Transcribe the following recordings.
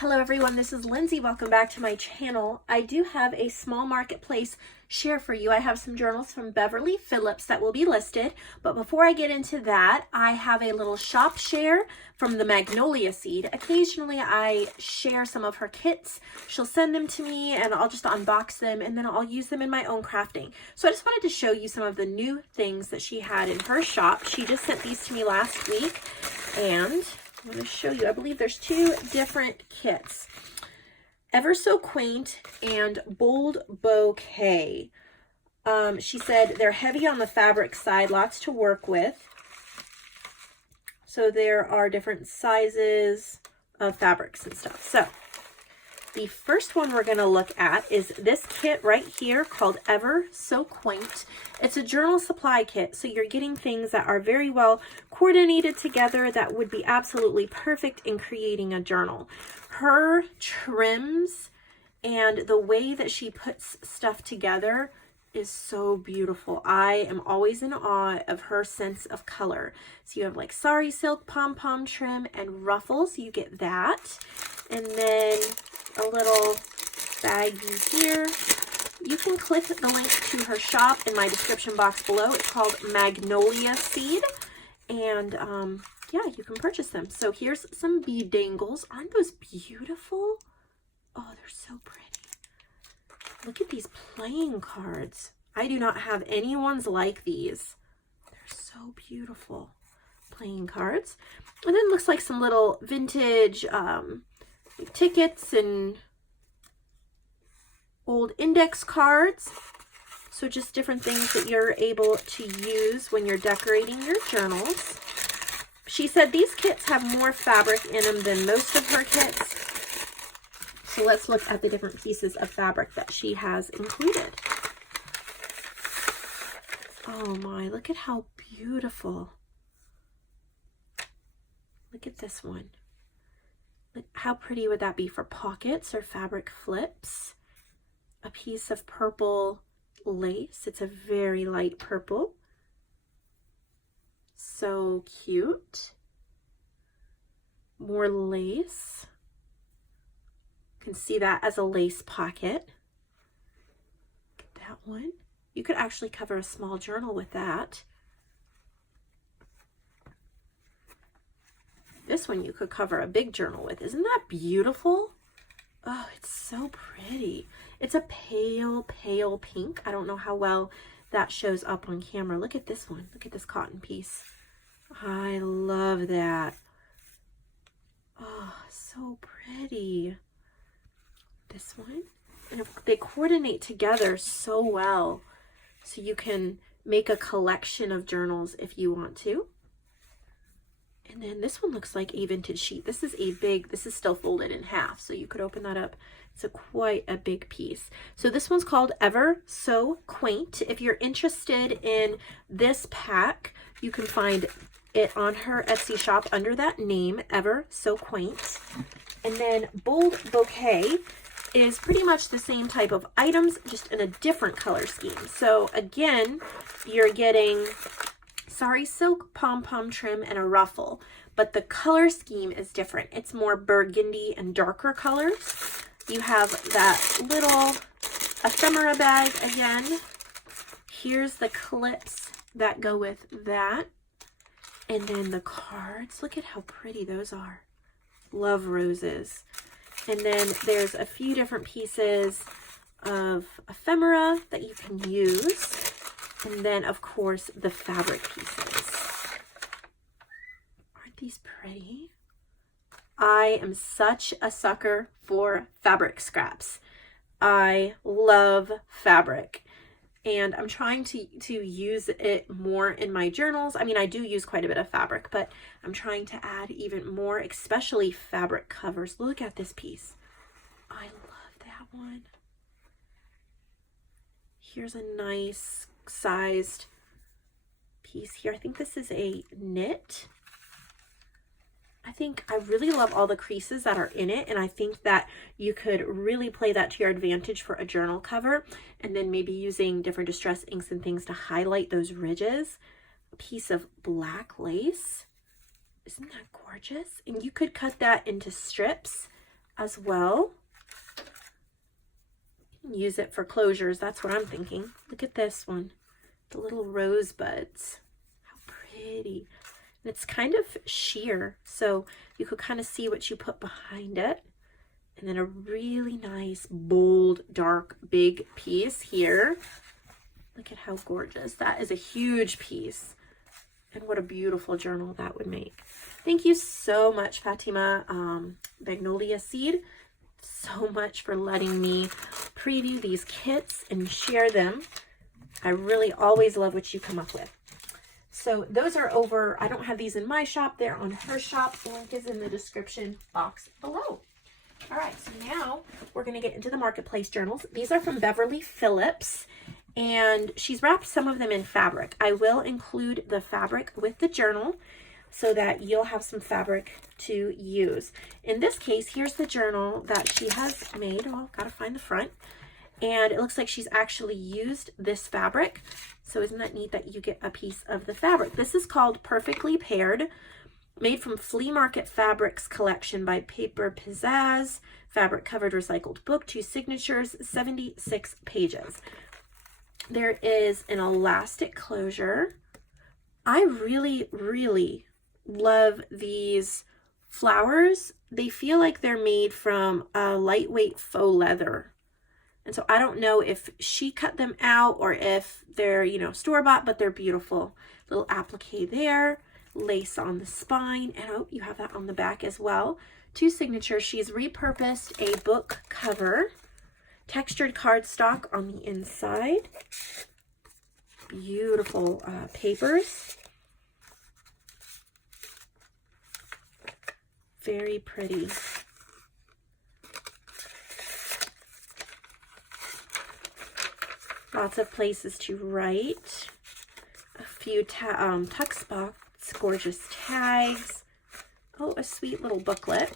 Hello everyone, this is Lindsay. Welcome back to my channel. I do have a small marketplace share for you. I have some journals from Beverly, Phillips that will be listed. But before I get into that, I have a little shop share from the Magnolia Seed. Occasionally I share some of her kits. She'll send them to me and I'll just unbox them and then I'll use them in my own crafting. So I just wanted to show you some of the new things that she had in her shop. She just sent these to me last week and I'm going to show you. I believe there's two different kits. So Quaint and Bold Bouquet. She said they're heavy on the fabric side, lots to work with. So there are different sizes of fabrics and stuff. So the first one we're going to look at is this kit right here called So Quaint. It's a journal supply kit, so you're getting things that are very well coordinated together that would be absolutely perfect in creating a journal. Her trims and the way that she puts stuff together is so beautiful. I am always in awe of her sense of color. So you have like sari silk pom-pom trim and ruffles, you get that. And then a little baggie here. You can click the link to her shop in my description box below. It's called Magnolia Seed. And yeah, you can purchase them. So here's some bead dangles. Aren't those beautiful? Oh, they're so pretty. Look at these playing cards. I do not have any ones like these. They're so beautiful. Playing cards. And then looks like some little vintage tickets and old index cards. So just different things that you're able to use when you're decorating your journals. She said these kits have more fabric in them than most of her kits. So let's look at the different pieces of fabric that she has included. Oh my, look at how beautiful. Look at this one. How pretty would that be for pockets or fabric flips? A piece of purple lace. It's a very light purple. So cute. More lace. You can see that as a lace pocket. Look at that one. You could actually cover a small journal with that. This one you could cover a big journal with. Isn't that beautiful? Oh, it's so pretty. It's a pale, pale pink. I don't know how well that shows up on camera. Look at this one. Look at this cotton piece. I love that. Oh, so pretty. This one. And they coordinate together so well. So you can make a collection of journals if you want to. And then this one looks like a vintage sheet. This is a big, this is still folded in half. So you could open that up. It's quite a big piece. So this one's called So Quaint. If you're interested in this pack, you can find it on her Etsy shop under that name, So Quaint. And then Bold Bouquet is pretty much the same type of items, just in a different color scheme. So again, you're getting sari silk pom-pom trim and a ruffle, but the color scheme is different. It's more burgundy and darker colors. You have that little ephemera bag again. Here's the clips that go with that. And then the cards, look at how pretty those are. Love roses. And then there's a few different pieces of ephemera that you can use. And then, of course, the fabric pieces. Aren't these pretty? I am such a sucker for fabric scraps. I love fabric. And I'm trying to use it more in my journals. I mean, I do use quite a bit of fabric, but I'm trying to add even more, especially fabric covers. Look at this piece. I love that one. Here's a nice sized piece here. I think this is a knit. I really love all the creases that are in it, and I think that you could really play that to your advantage for a journal cover, and then maybe using different distress inks and things to highlight those ridges. A piece of black lace. Isn't that gorgeous? And you could cut that into strips. as well. Use it for closures. That's what I'm thinking. Look at this one. The little rosebuds. How pretty. And it's kind of sheer, so you could kind of see what you put behind it. And then a really nice, bold, dark, big piece here. Look at how gorgeous. That is a huge piece. And what a beautiful journal that would make. Thank you so much, Fatima, Magnolia Seed, so much for letting me preview these kits and share them. I really always love what you come up with. So those are over. I don't have these in my shop. They're on her shop. The link is in the description box below. All right, so now we're going to get into the marketplace journals. These are from Beverly Phillips, and she's wrapped some of them in fabric. I will include the fabric with the journal so that you'll have some fabric to use. In this case, here's the journal that she has made. Oh, gotta find the front. And it looks like she's actually used this fabric. So isn't that neat that you get a piece of the fabric? This is called Perfectly Paired, made from Flea Market Fabrics collection by Paper Pizzazz, fabric covered recycled book, 2 signatures, 76 pages. There is an elastic closure. I really, really love these flowers. They feel like they're made from a lightweight faux leather. And so I don't know if she cut them out or if they're, you know, store-bought, but they're beautiful. Little applique there, lace on the spine, and oh, you have that on the back as well. 2 signatures. She's repurposed a book cover, textured cardstock on the inside. Beautiful papers. Very pretty. Lots of places to write. A few tuck spots, gorgeous tags. Oh, a sweet little booklet.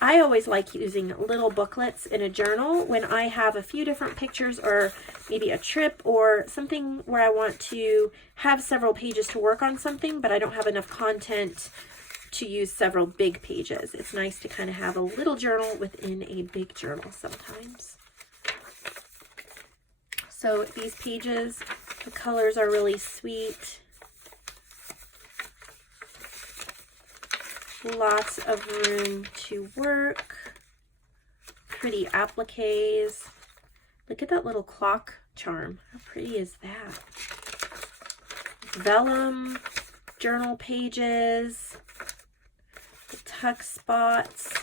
I always like using little booklets in a journal when I have a few different pictures or maybe a trip or something where I want to have several pages to work on something, but I don't have enough content to use several big pages. It's nice to kind of have a little journal within a big journal sometimes. So these pages, the colors are really sweet. Lots of room to work. Pretty appliques. Look at that little clock charm. How pretty is that? Vellum journal pages. The tuck spots.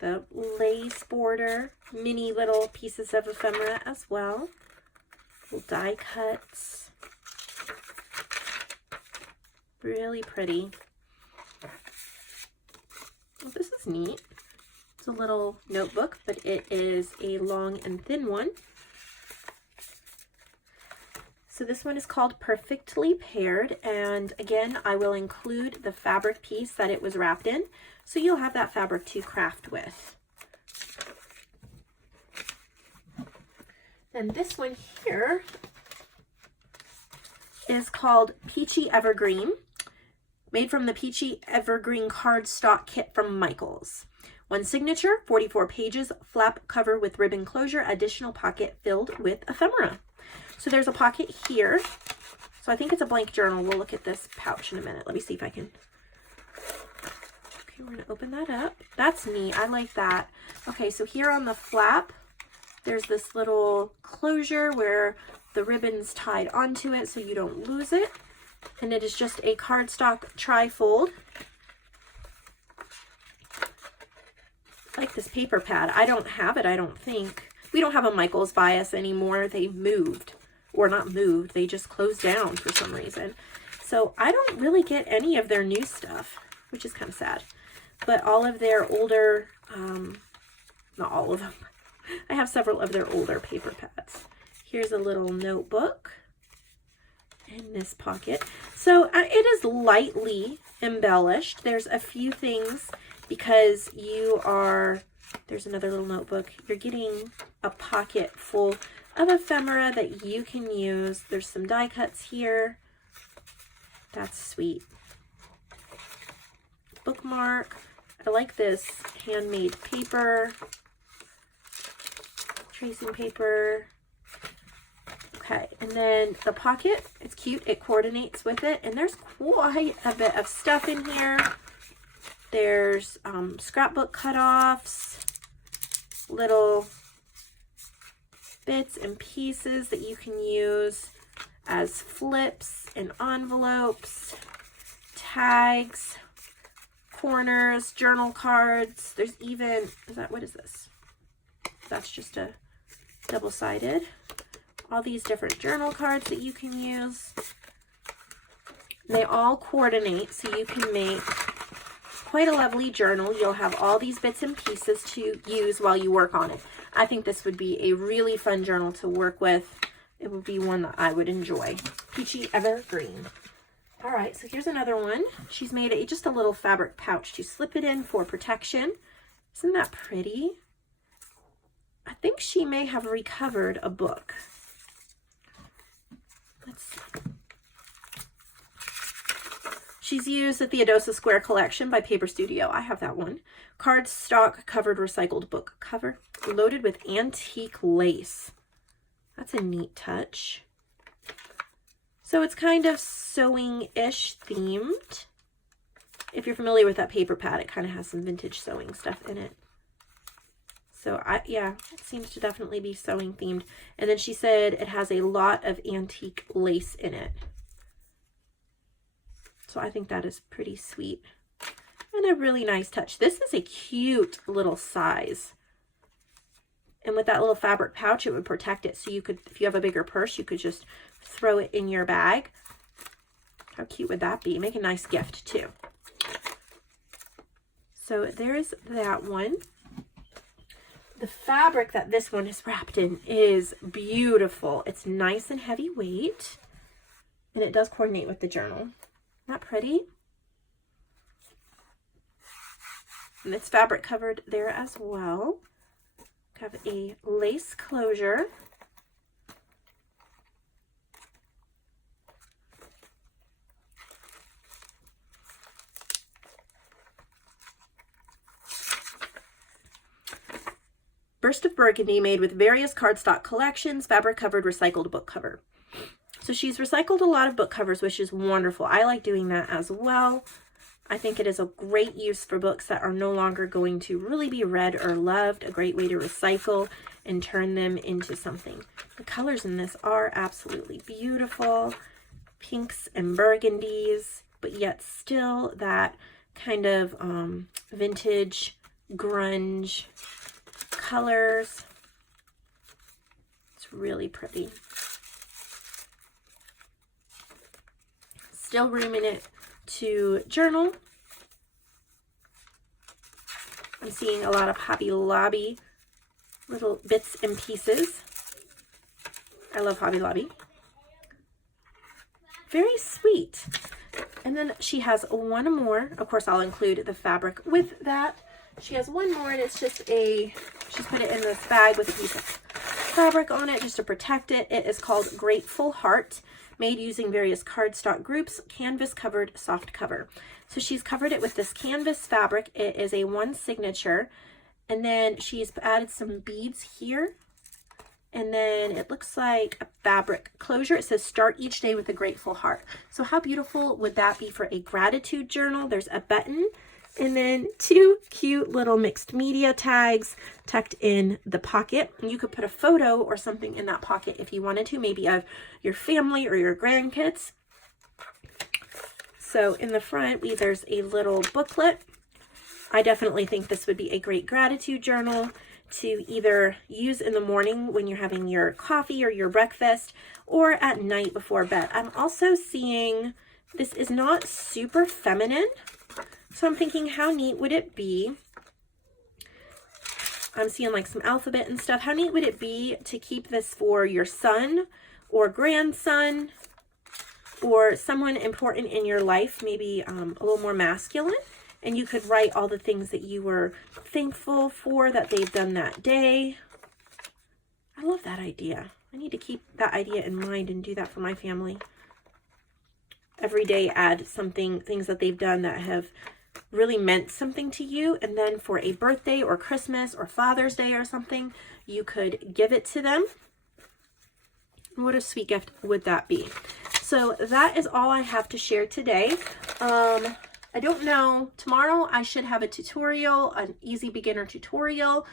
The lace border, mini little pieces of ephemera as well. Little die cuts. Really pretty. Well, this is neat. It's a little notebook, but it is a long and thin one. So this one is called Perfectly Paired, and again, I will include the fabric piece that it was wrapped in, so you'll have that fabric to craft with. And this one here is called Peachy Evergreen, made from the Peachy Evergreen cardstock kit from Michaels. 1 signature, 44 pages, flap cover with ribbon closure, additional pocket filled with ephemera. So there's a pocket here. So I think it's a blank journal. We'll look at this pouch in a minute. Let me see if I can. Okay, we're going to open that up. That's neat. I like that. Okay, so here on the flap, there's this little closure where the ribbon's tied onto it so you don't lose it. And it is just a cardstock tri-fold. I like this paper pad. I don't have it, I don't think. We don't have a Michaels by us anymore. They moved. Or not moved, they just closed down for some reason. So I don't really get any of their new stuff, which is kind of sad. But all of their older, not all of them, I have several of their older paper pads. Here's a little notebook. in this pocket. So it is lightly embellished. There's a few things because there's another little notebook. You're getting a pocket full of ephemera that you can use. There's some die cuts here. That's sweet. Bookmark. I like this handmade paper. Tracing paper. Okay, and then the pocket, it's cute. It coordinates with it, and there's quite a bit of stuff in here. There's scrapbook cutoffs, little bits and pieces that you can use as flips and envelopes, tags, corners, journal cards. There's even, what is this? That's just a double-sided. All these different journal cards that you can use. They all coordinate so you can make quite a lovely journal. You'll have all these bits and pieces to use while you work on it. I think this would be a really fun journal to work with. It would be one that I would enjoy. Peachy Evergreen. All right, so here's another one. She's made just a little fabric pouch to slip it in for protection. Isn't that pretty? I think she may have recovered a book. Let's see. She's used the Theodosia Square collection by Paper Studio. I have that one. Cardstock covered recycled book cover loaded with antique lace. That's a neat touch. So it's kind of sewing-ish themed. If you're familiar with that paper pad, it kind of has some vintage sewing stuff in it. So yeah, it seems to definitely be sewing themed. And then she said it has a lot of antique lace in it. So I think that is pretty sweet and a really nice touch. This is a cute little size. And with that little fabric pouch, it would protect it. So you could, if you have a bigger purse, you could just throw it in your bag. How cute would that be? Make a nice gift too. So there's that one. The fabric that this one is wrapped in is beautiful. It's nice and heavyweight, and it does coordinate with the journal. Isn't that pretty? And it's fabric covered there as well. Have a lace closure. Burst of Burgundy, made with various cardstock collections, fabric covered recycled book cover. So she's recycled a lot of book covers, which is wonderful. I like doing that as well. I think it is a great use for books that are no longer going to really be read or loved. A great way to recycle and turn them into something. The colors in this are absolutely beautiful. Pinks and burgundies, but yet still that kind of vintage grunge colors. It's really pretty. Still room in it to journal. I'm seeing a lot of Hobby Lobby little bits and pieces. I love Hobby Lobby. Very sweet. And then she has one more. Of course, I'll include the fabric with that. She has one more, and it's just she's put it in this bag with a piece of fabric on it just to protect it. It is called Grateful Heart, made using various cardstock groups, canvas covered soft cover. So she's covered it with this canvas fabric. It is a one signature, and then she's added some beads here, and then it looks like a fabric closure. It says start each day with a grateful heart. So how beautiful would that be for a gratitude journal? There's a button, and then two cute little mixed media tags tucked in the pocket. You could put a photo or something in that pocket if you wanted to, maybe of your family or your grandkids. So in the front, there's a little booklet. I definitely think this would be a great gratitude journal to either use in the morning when you're having your coffee or your breakfast, or at night before bed. I'm also seeing this is not super feminine. So I'm thinking, how neat would it be? I'm seeing like some alphabet and stuff. How neat would it be to keep this for your son or grandson? or someone important in your life, maybe a little more masculine, and you could write all the things that you were thankful for that they've done that day. I love that idea. I need to keep that idea in mind and do that for my family. Every day add something, things that they've done that have really meant something to you, and then for a birthday or Christmas or Father's Day or something, you could give it to them. What a sweet gift would that be? So that is all I have to share today. I don't know, tomorrow I should have a tutorial, an easy beginner tutorial,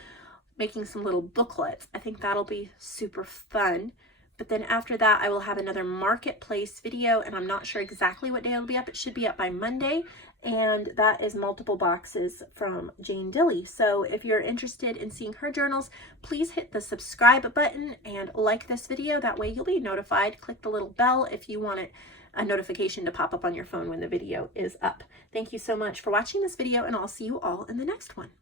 making some little booklets. I think that'll be super fun. But then after that, I will have another marketplace video, and I'm not sure exactly what day it'll be up. It should be up by Monday, and that is multiple boxes from Jane Dilly. So if you're interested in seeing her journals, please hit the subscribe button and like this video. That way you'll be notified. Click the little bell if you want a notification to pop up on your phone when the video is up. Thank you so much for watching this video, and I'll see you all in the next one.